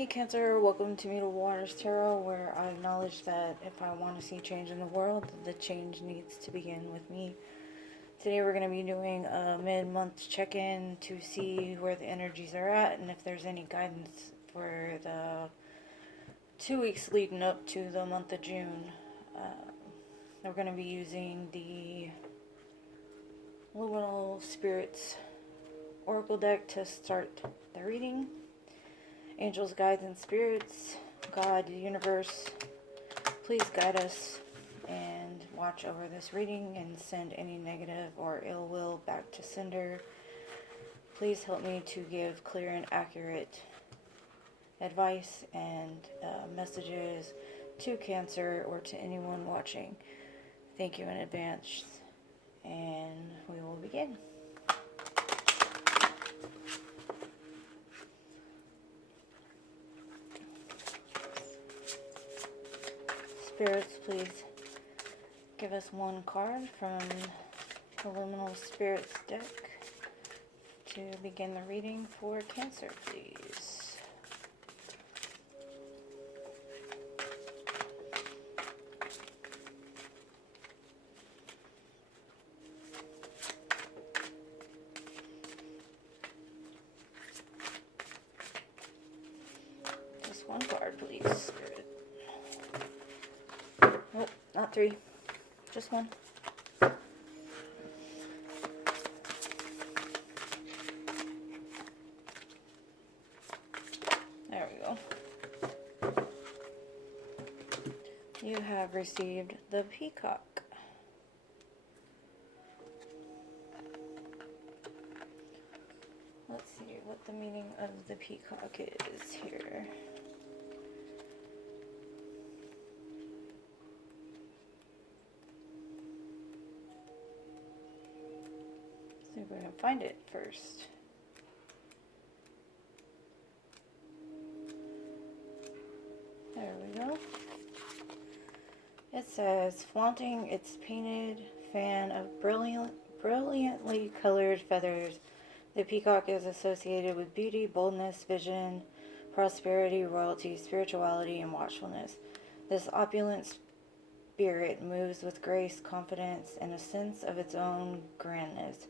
Hey Cancer, welcome to Mutual Waters Tarot, where I acknowledge that if I want to see change in the world, the change needs to begin with me. Today we're going to be doing a mid-month check-in to see where the energies are at and if there's any guidance for the 2 weeks leading up to the month of June. We're going to be using the Luminal Spirits Oracle deck to start the reading. Angels, guides, and spirits, God, the universe, please guide us and watch over this reading and send any negative or ill will back to sender. Please help me to give clear and accurate advice and messages to Cancer or to anyone watching. Thank you in advance, and we will begin. Spirits, please give us one card from the Luminal Spirits deck to begin the reading for Cancer, please. Just one card, please, Spirit. Nope, not three. Just one. There we go. You have received the Peacock. Let's see what the meaning of the Peacock is here. See if we can find it first. There we go. It says, flaunting its painted fan of brilliantly colored feathers, the peacock is associated with beauty, boldness, vision, prosperity, royalty, spirituality, and watchfulness. This opulent spirit moves with grace, confidence, and a sense of its own grandness.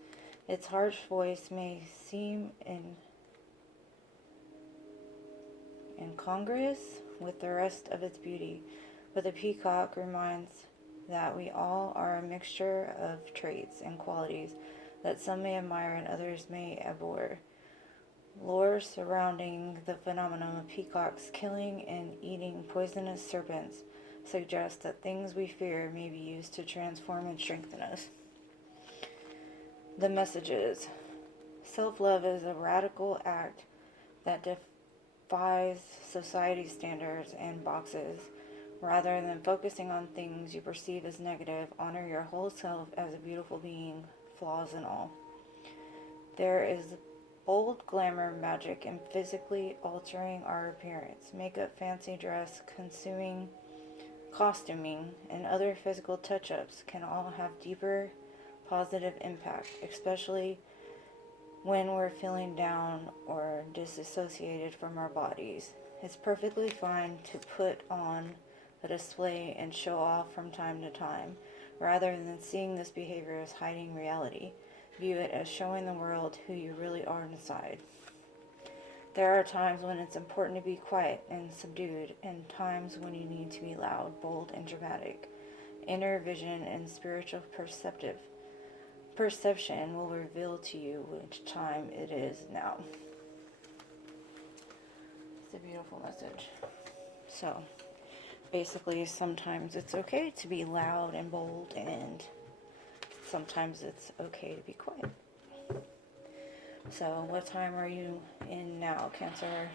Its harsh voice may seem incongruous with the rest of its beauty, but the peacock reminds that we all are a mixture of traits and qualities that some may admire and others may abhor. Lore surrounding the phenomenon of peacocks killing and eating poisonous serpents suggests that things we fear may be used to transform and strengthen us. The messages. Self-love is a radical act that defies society's standards and boxes. Rather than focusing on things you perceive as negative, honor your whole self as a beautiful being, flaws and all. There is bold glamour magic in physically altering our appearance. Makeup, fancy dress, costuming, and other physical touch-ups can all have deeper positive impact, especially when we're feeling down or disassociated from our bodies. It's perfectly fine to put on a display and show off from time to time, rather than seeing this behavior as hiding reality. View it as showing the world who you really are inside. There are times when it's important to be quiet and subdued, and times when you need to be loud, bold, and dramatic. Inner vision and spiritual perception will reveal to you which time it is now. It's a beautiful message. So, basically, sometimes it's okay to be loud and bold, and sometimes it's okay to be quiet. So, what time are you in now, Cancer?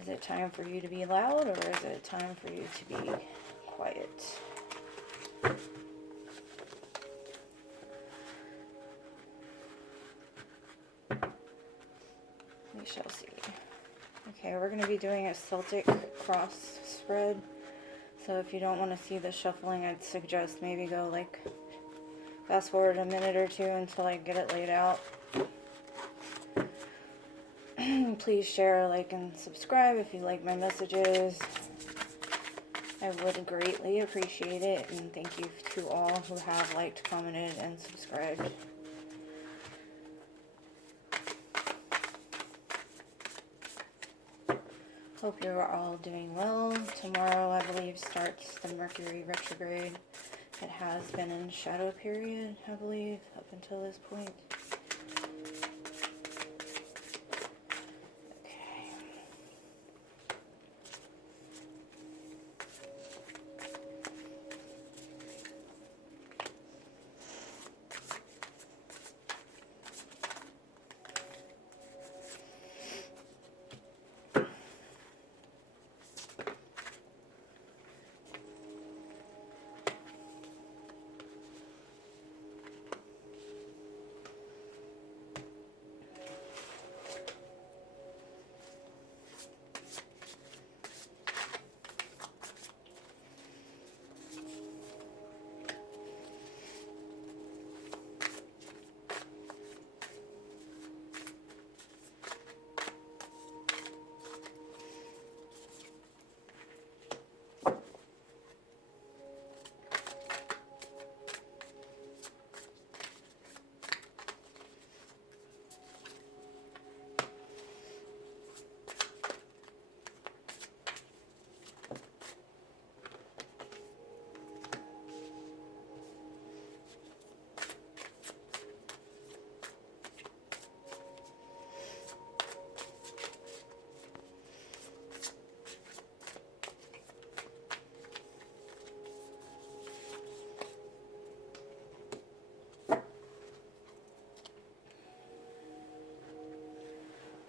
Is it time for you to be loud, or is it time for you to be quiet? We shall see. Okay, we're going to be doing a Celtic cross spread. So if you don't want to see the shuffling, I'd suggest maybe go like fast forward a minute or two until I get it laid out. please share, like, and subscribe if you like my messages. I would greatly appreciate it, and thank you to all who have liked, commented, and subscribed. Hope you're all doing well. Tomorrow, I believe, starts the Mercury retrograde. It has been in shadow period, I believe, up until this point.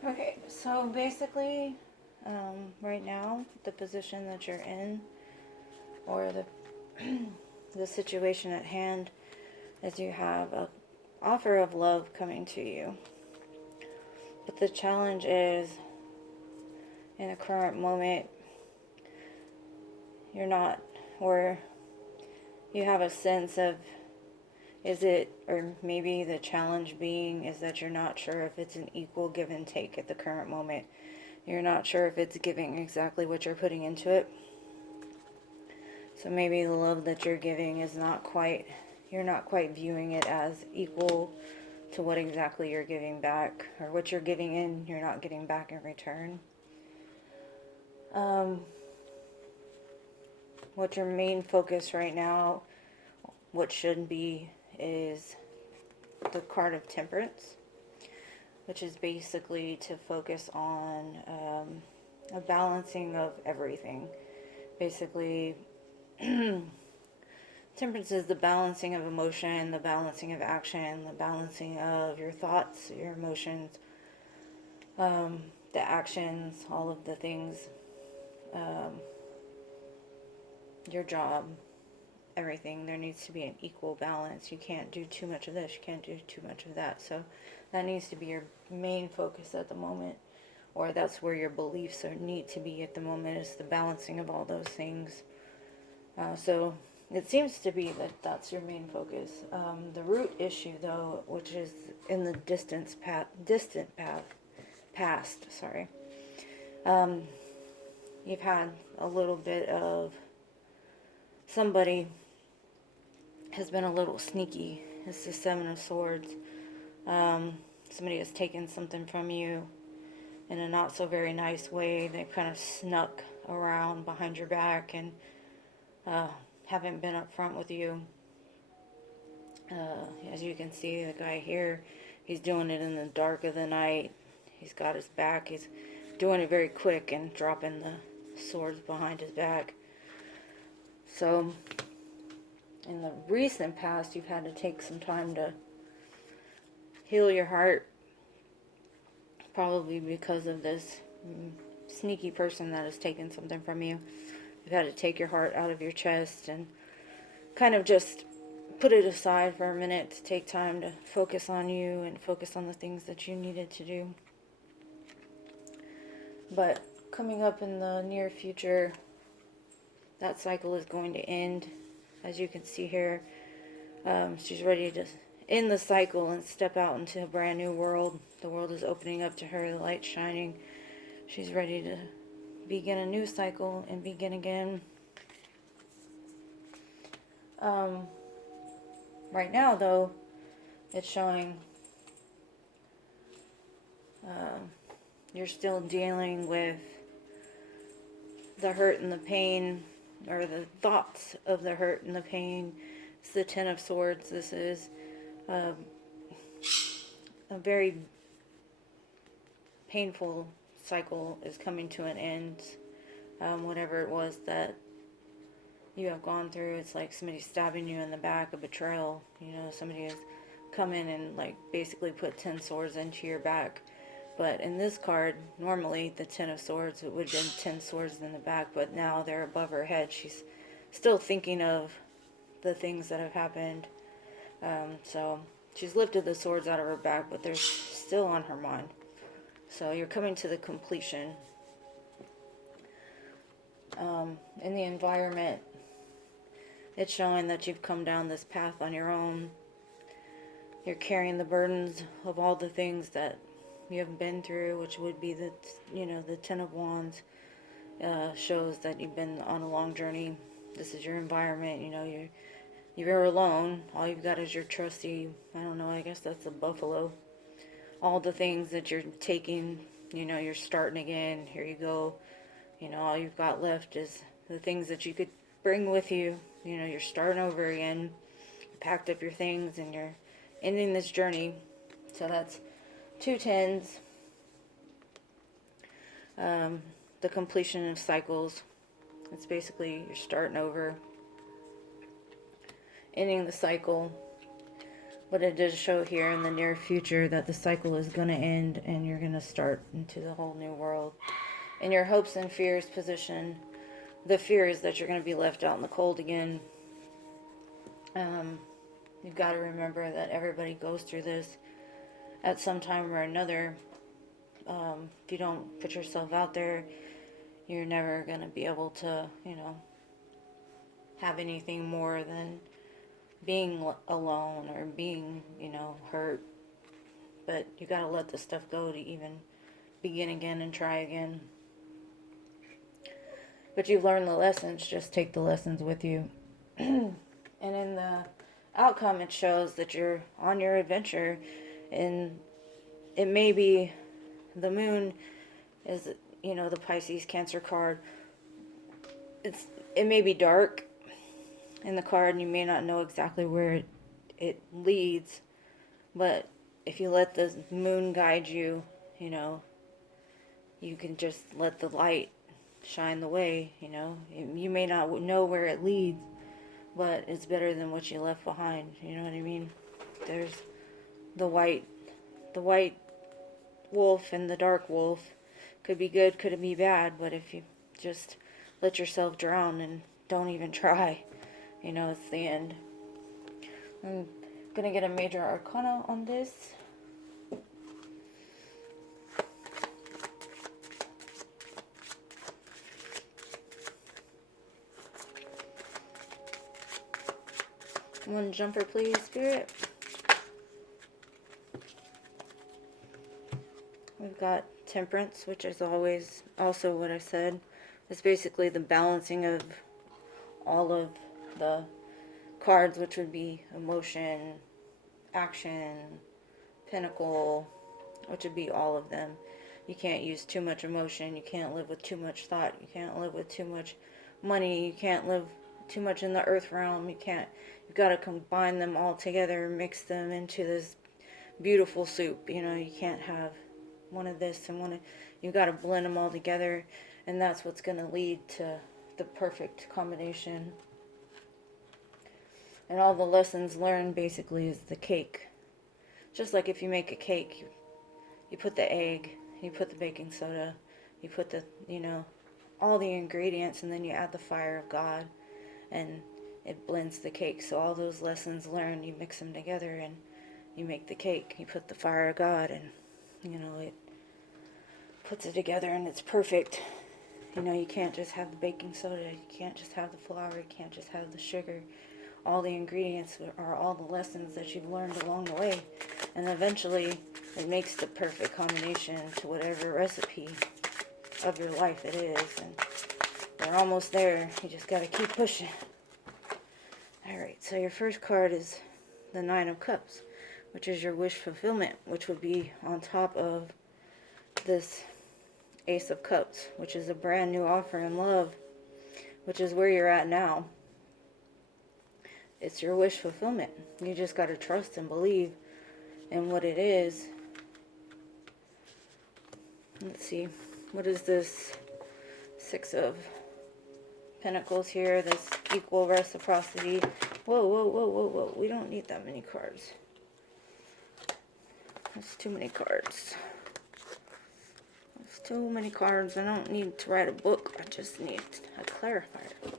Okay, so basically, right now, the position that you're in, or the situation at hand, is you have an offer of love coming to you. But the challenge is, in the current moment, you're not, or you have a sense of, is it, or maybe the challenge being is that you're not sure if it's an equal give and take at the current moment. You're not sure if it's giving exactly what you're putting into it. So maybe the love that you're giving is not quite, you're not quite viewing it as equal to what exactly you're giving back, or what you're giving in, you're not getting back in return. What your main focus right now, what should be, is the card of Temperance, which is basically to focus on a balancing of everything. Basically, Temperance is the balancing of emotion, the balancing of action, the balancing of your thoughts, your emotions, the actions, all of the things, your job, everything. There needs to be an equal balance. You can't do too much of this, you can't do too much of that. So that needs to be your main focus at the moment, or that's where your beliefs need to be at the moment, is the balancing of all those things. So it seems to be that that's your main focus. The root issue, though, which is in the past, you've had a little bit of, somebody has been a little sneaky. It's the Seven of Swords. Somebody has taken something from you in a not so very nice way. They kind of snuck around behind your back and haven't been upfront with you. As you can see, the guy here, he's doing it in the dark of the night. He's got his back. He's doing it very quick and dropping the swords behind his back. So in the recent past, you've had to take some time to heal your heart, probably because of this sneaky person that has taken something from you. You've had to take your heart out of your chest and kind of just put it aside for a minute to take time to focus on you and focus on the things that you needed to do. But coming up in the near future, that cycle is going to end. As you can see here, she's ready to end the cycle and step out into a brand new world. The world is opening up to her, the light's shining. She's ready to begin a new cycle and begin again. Right now, though, it's showing you're still dealing with the hurt and the pain, or the thoughts of the hurt and the pain. It's the Ten of Swords. This is a very painful cycle is coming to an end. Whatever it was that you have gone through, it's like somebody stabbing you in the back, a betrayal. You know, somebody has come in and like basically put 10 swords into your back. But in this card, normally the 10 of swords, it would have been 10 swords in the back, but now they're above her head. She's still thinking of the things that have happened. So she's lifted the swords out of her back, but they're still on her mind. So you're coming to the completion. In the environment, it's showing that you've come down this path on your own. You're carrying the burdens of all the things that you have been through, which would be the Ten of Wands. Shows that you've been on a long journey. This is your environment. You're alone. All you've got is your trusty, I guess that's a buffalo. All the things that you're taking, you're starting again. Here you go. All you've got left is the things that you could bring with you. You're starting over again. You packed up your things and you're ending this journey. So that's 2 tens. The completion of cycles. It's basically you're starting over, ending the cycle. But it does show here in the near future that the cycle is going to end and you're going to start into the whole new world. In your hopes and fears position, the fear is that you're going to be left out in the cold again. You've got to remember that everybody goes through this at some time or another. If you don't put yourself out there, you're never going to be able to, have anything more than being alone or being, hurt. But you got to let the stuff go to even begin again and try again. But you've learned the lessons, just take the lessons with you. And in the outcome, it shows that you're on your adventure, and it may be the moon is, the Pisces Cancer card. It may be dark in the card, and you may not know exactly where it leads, but if you let the moon guide you, you can just let the light shine the way. You may not know where it leads, but it's better than what you left behind. You know what I mean? There's the white wolf and the dark wolf. Could be good, could be bad, but if you just let yourself drown and don't even try, it's the end. I'm gonna get a major arcana on this. One jumper, please, Spirit. We've got Temperance, which is always also what I said. It's basically the balancing of all of the cards, which would be emotion, action, Pentacle, which would be all of them. You can't use too much emotion. You can't live with too much thought. You can't live with too much money. You can't live too much in the earth realm. You've got to combine them all together and mix them into this beautiful soup. You can't have one of this and one of, you've got to blend them all together, and that's what's going to lead to the perfect combination. And all the lessons learned basically is the cake. Just like if you make a cake, you put the egg, you put the baking soda, you put the, all the ingredients, and then you add the fire of God, and it blends the cake. So all those lessons learned, you mix them together and you make the cake. You put the fire of God, and it puts it together, and it's perfect. You can't just have the baking soda, you can't just have the flour, you can't just have the sugar. all the ingredients are all the lessons that you've learned along the way. And eventually, it makes the perfect combination to whatever recipe of your life it is. And we're almost there. You just got to keep pushing. Alright, so your first card is the Nine of Cups, which is your wish fulfillment, which would be on top of this Ace of Cups, which is a brand new offer in love, which is where you're at now. It's your wish fulfillment. You just got to trust and believe in what it is. Let's see. What is this Six of Pentacles here? This equal reciprocity. Whoa, whoa, whoa, whoa, whoa. We don't need that many cards. That's too many cards. That's too many cards. I don't need to write a book. I just need a clarifier.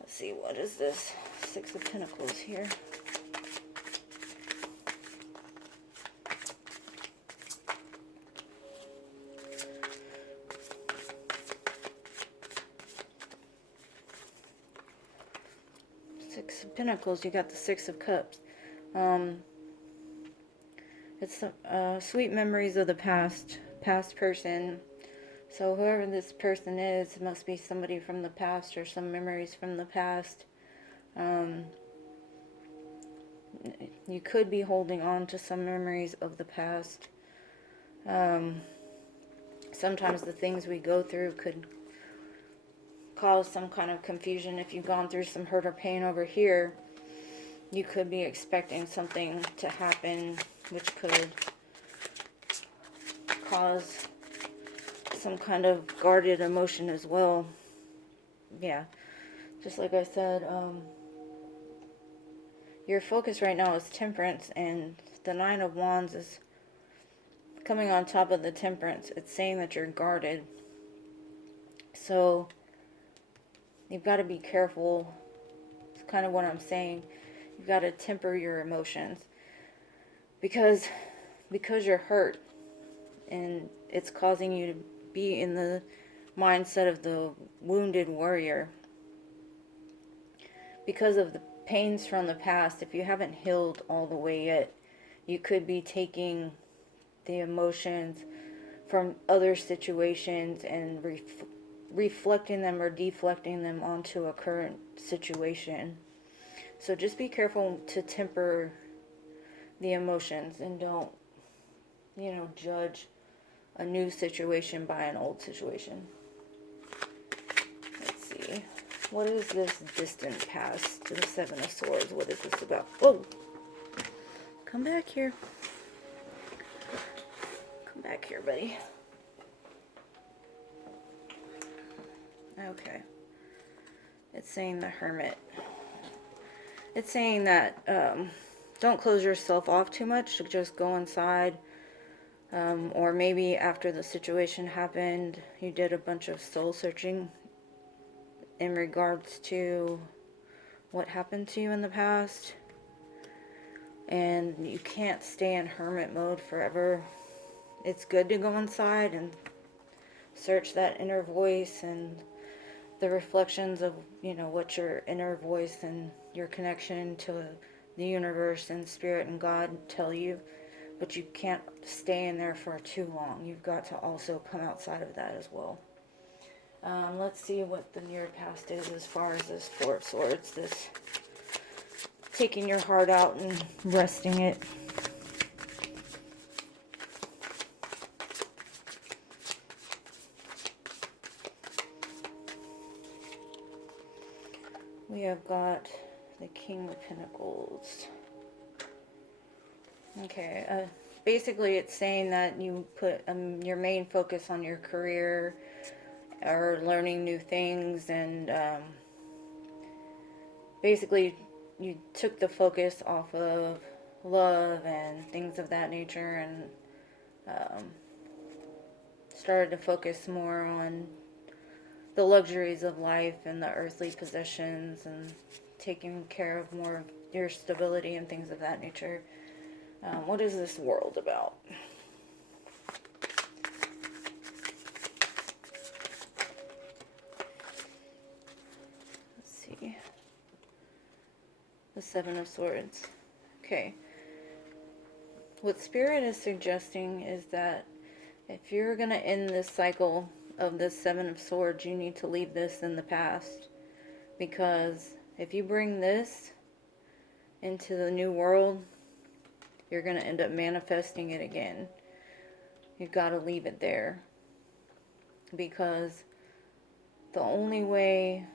Let's see. What is this Six of Pentacles here? Six of Pentacles, you got the Six of Cups. It's sweet memories of the past person. So whoever this person is, it must be somebody from the past or some memories from the past. You could be holding on to some memories of the past. Sometimes the things we go through could cause some kind of confusion. If you've gone through some hurt or pain over here, you could be expecting something to happen which could cause some kind of guarded emotion as well. Yeah, just like I said, your focus right now is Temperance, and the Nine of Wands is coming on top of the Temperance. It's saying that you're guarded. So you've got to be careful. It's kind of what I'm saying. You've got to temper your emotions. Because you're hurt. And it's causing you to be in the mindset of the wounded warrior. Because of the pains from the past, if you haven't healed all the way yet, you could be taking the emotions from other situations and reflecting them or deflecting them onto a current situation. So just be careful to temper the emotions and don't, judge a new situation by an old situation. Let's see. What is this distant past to the Seven of Swords? What is this about? Oh! Come back here. Come back here, buddy. Okay. It's saying the Hermit. It's saying that don't close yourself off too much. Just go inside. Or maybe after the situation happened, you did a bunch of soul searching in regards to what happened to you in the past. And you can't stay in hermit mode forever. It's good to go inside and search that inner voice and the reflections of, what your inner voice and your connection to the universe and spirit and God tell you. But you can't stay in there for too long. You've got to also come outside of that as well. Let's see what the near past is as far as this Four of Swords. This taking your heart out and resting it. We have got the King of Pentacles. Okay, basically it's saying that you put your main focus on your career or learning new things, and basically you took the focus off of love and things of that nature and started to focus more on the luxuries of life and the earthly possessions and taking care of more of your stability and things of that nature. What is this world about? Let's see. The Seven of Swords. Okay. What Spirit is suggesting is that if you're going to end this cycle of this Seven of Swords, you need to leave this in the past. Because if you bring this into the new world, you're going to end up manifesting it again. You've got to leave it there. Because the only way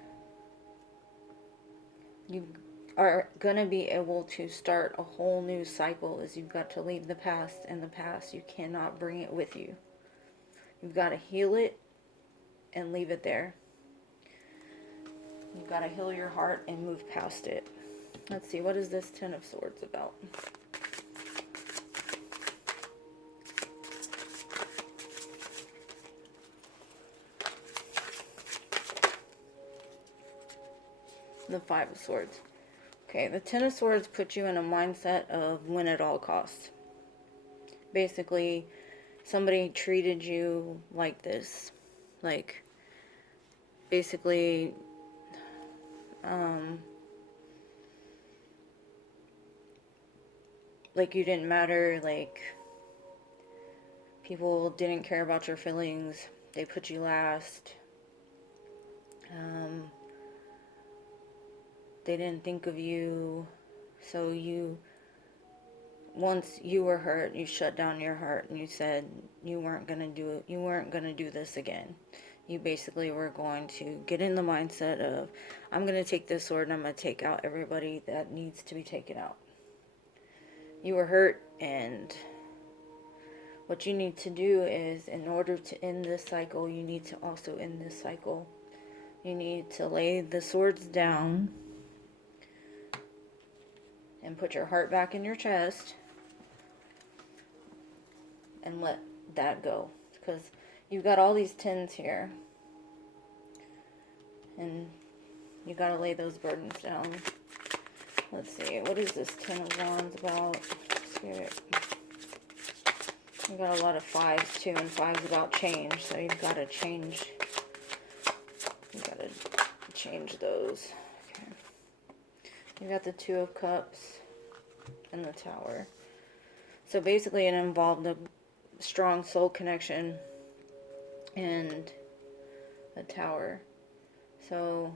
you are going to be able to start a whole new cycle is you've got to leave the past in the past. You cannot bring it with you. You've got to heal it and leave it there. You've got to heal your heart and move past it. Let's see, what is this Ten of Swords about? The Five of Swords. Okay, the Ten of Swords puts you in a mindset of win at all costs. Basically, somebody treated you like this. Like, basically, like you didn't matter, like people didn't care about your feelings, they put you last, they didn't think of you, so once you were hurt, you shut down your heart and you said you weren't gonna do this again. You basically were going to get in the mindset of, I'm gonna take this sword and I'm gonna take out everybody that needs to be taken out. You were hurt, and what you need to do is, in order to end this cycle, you need to also end this cycle. You need to lay the swords down and put your heart back in your chest and let that go. Because you've got all these tens here, and you got to lay those burdens down. Let's see, what is this Ten of Wands about? Spirit. You got a lot of fives too, and fives about change, so you've got to change. You got to change those. Okay. You got the Two of Cups and the Tower. So basically, it involved a strong soul connection and the Tower. So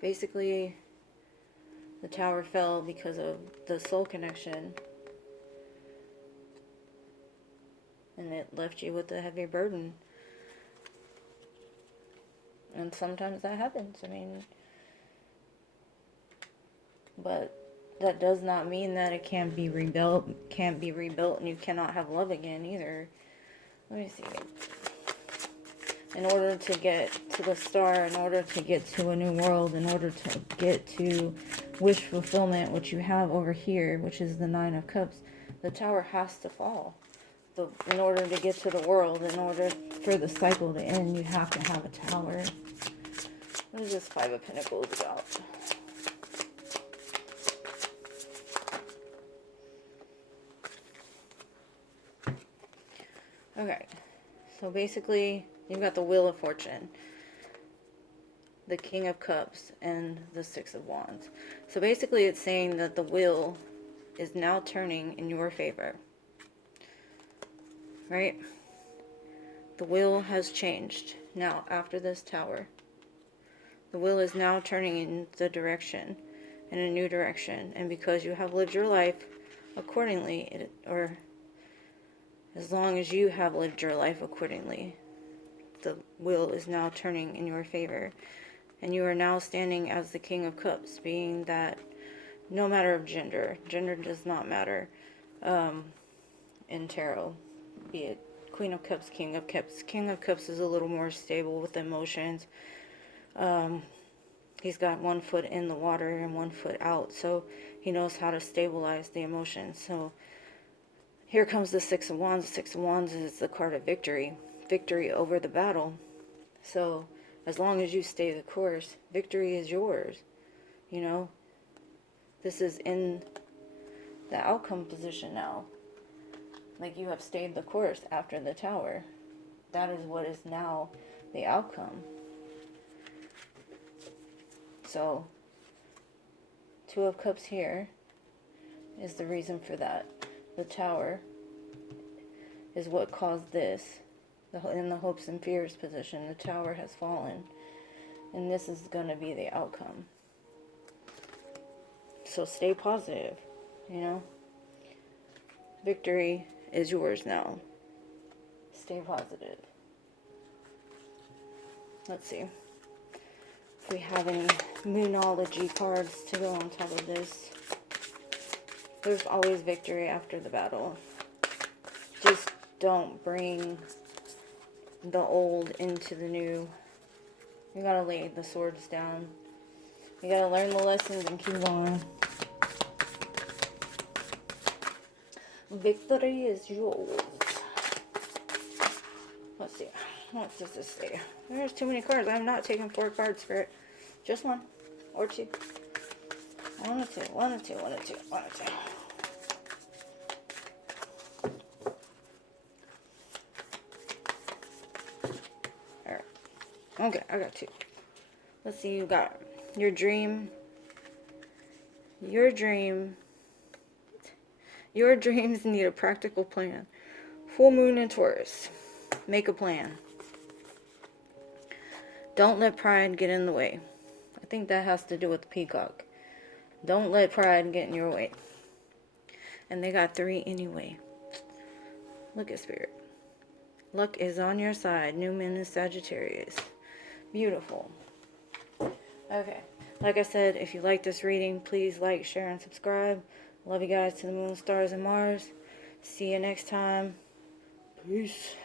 basically, the Tower fell because of the soul connection, and it left you with a heavy burden. And sometimes that happens. I mean, but that does not mean that it can't be rebuilt, and you cannot have love again either. Let me see. In order to get to the star, in order to get to a new world, in order to get to wish fulfillment, which you have over here, which is the Nine of Cups, the Tower has to fall. In order to get to the world, in order for the cycle to end, you have to have a tower. What is this Five of Pentacles about? Okay, so basically, you've got the Wheel of Fortune, the King of Cups, and the Six of Wands. So basically, it's saying that the wheel is now turning in your favor. Right? The wheel has changed now after this Tower. The wheel is now turning in a new direction. And because you have lived your life accordingly, or as long as you have lived your life accordingly, the wheel is now turning in your favor. And you are now standing as the King of Cups, being that no matter of gender does not matter in tarot. Be it Queen of Cups, King of Cups. King of Cups is a little more stable with emotions. He's got one foot in the water and one foot out, so he knows how to stabilize the emotions. So here comes the Six of Wands. The Six of Wands is the card of victory. Victory over the battle. So as long as you stay the course, victory is yours. You know, this is in the outcome position now. Like, you have stayed the course after the Tower. That is what is now the outcome. So, Two of Cups here is the reason for that. The Tower is what caused this. In the hopes and fears position, the Tower has fallen. And this is going to be the outcome. So stay positive, you know. Victory is yours now. Stay positive. Let's see if we have any Moonology cards to go on top of this. There's always victory after the battle. Just don't bring the old into the new. You gotta lay the swords down. You gotta learn the lessons and keep going. Victory is yours. Let's see. What does this say? There's too many cards. I'm not taking 4 cards for it. Just 1 or 2. 1 or 2. 1 or 2. 1 or 2. 1 or 2. Alright. Okay, I got 2. Let's see, you got your dream. Your dreams need a practical plan. Full moon in Taurus. Make a plan. Don't let pride get in the way. I think that has to do with the peacock. Don't let pride get in your way. And they got 3 anyway. Look at Spirit. Luck is on your side. New moon in Sagittarius. Beautiful. Okay. Like I said, if you like this reading, please like, share, and subscribe. Love you guys to the moon, stars, and Mars. See you next time. Peace.